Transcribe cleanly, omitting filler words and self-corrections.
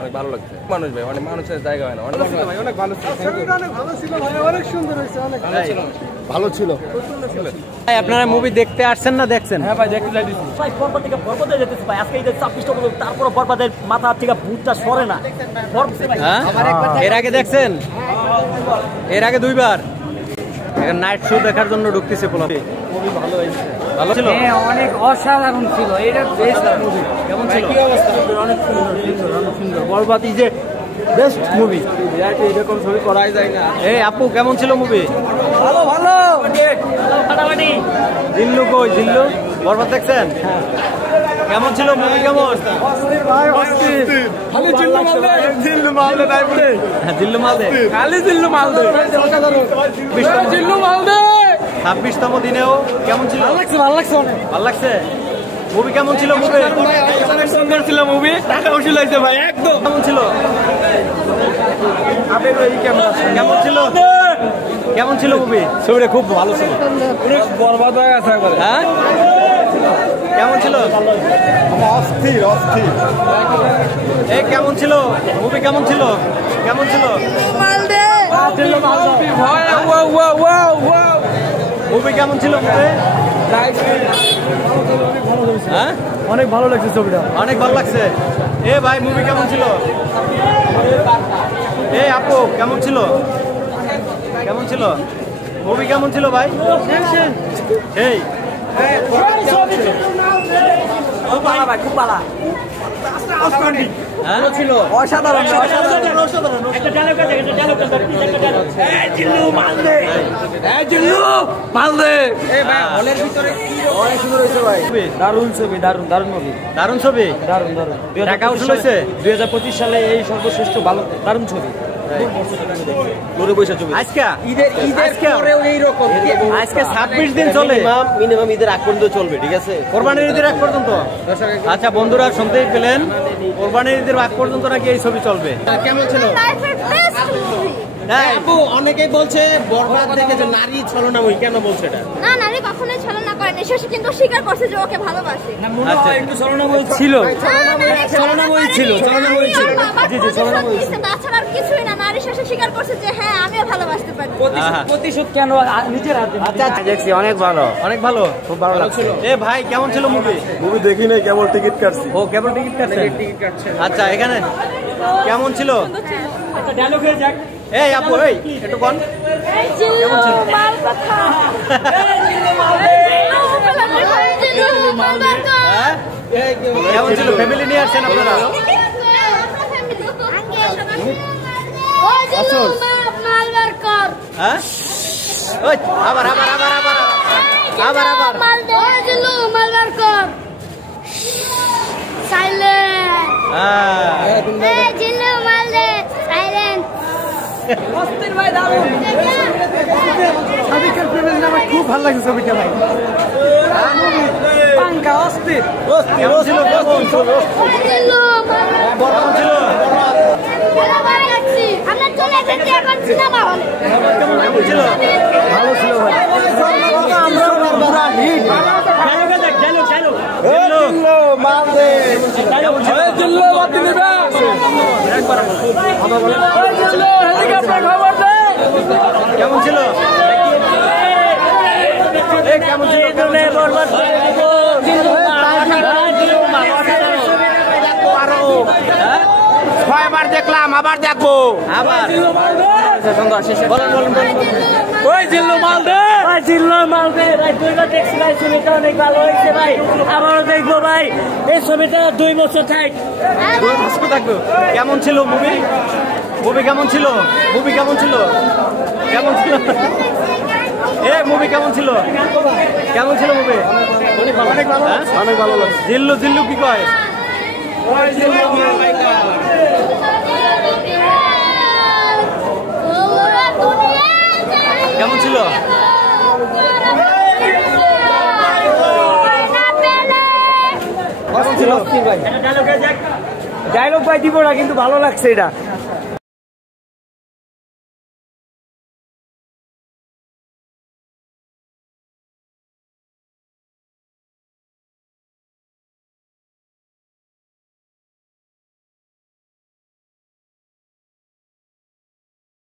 অনেক ভালো লাগছে। মানুষ ভাই অনেক মানুষের জায়গা হয় না, অনেক ভালো ছিল। অনেক ভালো ছিল ভাই, অনেক সুন্দর হয়েছে, অনেক ভালো ছিল। ভাই আপনারা মুভি দেখতে আসছেন না দেখছেন? হ্যাঁ ভাই দেখতে যাইতেছি ভাই, বরবাদ থেকে বরবাদে যেতেছি ভাই। আজকে ঈদের 26টা বছর, তারপরে বরবাদের মাথা থেকে ভূতটা সরে না। এর আগে দেখছেন? এর আগে 2 বার নাইট শো দেখার জন্য ঢুকতেছে পোলাপি। খুবই ভালো হয়েছে। ভালো ছিল, অনেক অসাধারণ ছিল। এটা বেস্ট মুভি। কেমন ছিল? অনেক সুন্দর। বরবাদ ইজ এ বেস্ট মুভি। এরকম ছবি করাই যায় না। এই আপু কেমন ছিল মুভি? ভালো ভালো ফাটাফাটি। জিল্লু কই? জিল্লু বরবাদ দেখছেন? কেমন ছিল মুভি? কেমন? খালি জিল্লু মাল দে, জিল্লু মাল দে তাই বলে। হ্যাঁ, জিল্লু মাল দে, খালি জিল্লু মাল দে, জিল্লু মাল দে। 26তম দিনেও কেমন ছিল? ভালো লাগছে অনেক। ভালো লাগছে মুভি? কেমন ছিল মুভি? অনেক সুন্দর ছিল মুভি। টাকা উসুল হয়েছে ভাই একদম। কেমন ছিল? কেমন ছিল? কেমন ছিল মুভি? ছবিটা খুব ভালো ছিল। পুরো বরবাদ হয়ে গেছে একবারে। হ্যাঁ, কেমন ছিল? অস্থির অস্থির। এই কেমন ছিল মুভি? কেমন ছিল? কেমন ছিল মুভি? কেমন ছিল মুভি? হ্যাঁ, অনেক ভালো লাগছে ছবিটা। অনেক ভালো লাগছে। এ ভাই মুভি কেমন ছিল? এই আপু কেমন ছিল? কেমন ছিল মুভি? কেমন ছিল ভাই? এই খুব ভালো ভাই, খুব ভালো। হ্যাঁ ছিল অসাধারণ একটা ডায়লগ আছে, একটা ডায়লগ আছে, একটা ডায়লগ। এই জিল্লু মাল দে, এই জিল্লু মাল দে। এই ভাই হলের ভিতরে অনেক সুন্দর হয়েছে ভাই। দারুণ ছবি, দারুণ দারুণ মুভি, দারুণ ছবি। দারুণ দারুণ। টাকা উসুল হয়েছে? 2025 সালে এই সর্বশ্রেষ্ঠ ভালো দারুণ ছবি। আজকে ঈদের পরেও এইরকম আজকে 26 দিন চলে, মিনিমাম ঈদের আগ পর্যন্ত চলবে। ঠিক আছে, কোরবানির ঈদের আগ পর্যন্ত। আচ্ছা বন্ধুরা শুনতেই পেলেন, কোরবানির ঈদের আগ পর্যন্ত নাকি এই ছবি চলবে। কেমন ছিল? আপু অনেকেই বলছে বরবাদ থেকে যে নারী ছলনাময়ী, কেন বলছে এটা? না, নারী কখনোই ছলনা করেনি, সে কিন্তু স্বীকার করছে যে ওকে ভালোবাসে। আচ্ছা একটু ছলনাময়ী ছিল। ছলনাময়ী ছিল, ছলনাময়ী ছিল। জি জি, ছলনাময়ী ছিল। তাছাড়া আর কিছুই না, নারী শেষে স্বীকার করছে যে হ্যাঁ আমিও ভালোবাসতে পারি। প্রতিশোধ কেন নিজের হাতে। আচ্ছা দেখছি অনেক ভালো, অনেক ভালো, খুব ভালো লাগছে। এ ভাই কেমন ছিল মুভি? মুভি দেখি নাই, কেবল টিকিট কাটছি। ও কেবল টিকিট কাটছে। আচ্ছা এখানে কেমন ছিল? একটা ডায়লগ হয়ে যাক। এই আপু এই একটু কোন কেমন ছিল? হ্যাঁ কেমন ছিল? ফ্যামিলি নিয়ে আসছেন আপনারা? হ্যাঁ ওই আবার আবার আবার আবার আবার আবার খুব ভালো লাগছে ছবিটা ভাই। পাঙ্কা অস্থির। কেমন ছিল? কেমন ছিল? কেমন ছিল? ভালো ছিল ভাই। কেমন ছিল? কেমন ছিল? ছয়বার দেখলাম, আবার দেখবো। আবার বলেন বলেন বলেন। ওই জিল্লু মাল দে, ভাই জিল্লু মাল দে ভাই। 2 বার দেখছি ভাই, ছবিটা অনেক ভালো হয়েছে ভাই। আবারও দেখবো ভাই। এই ছবিটা 2 বছর থাক। 2 বছর থাকবো। কেমন ছিল মুভি? মুভি কেমন ছিল? মুভি কেমন ছিল? কেমন ছিল? এ মুভি কেমন ছিল? কেমন ছিল মুভি? অনেক ভালো, অনেক ভালো, অনেক ভালো লাগছে। জিল্লু জিল্লু কি কয়? কেমন ছিল? ডায়লগ ভাই দিব না, কিন্তু ভালো লাগছে এটা।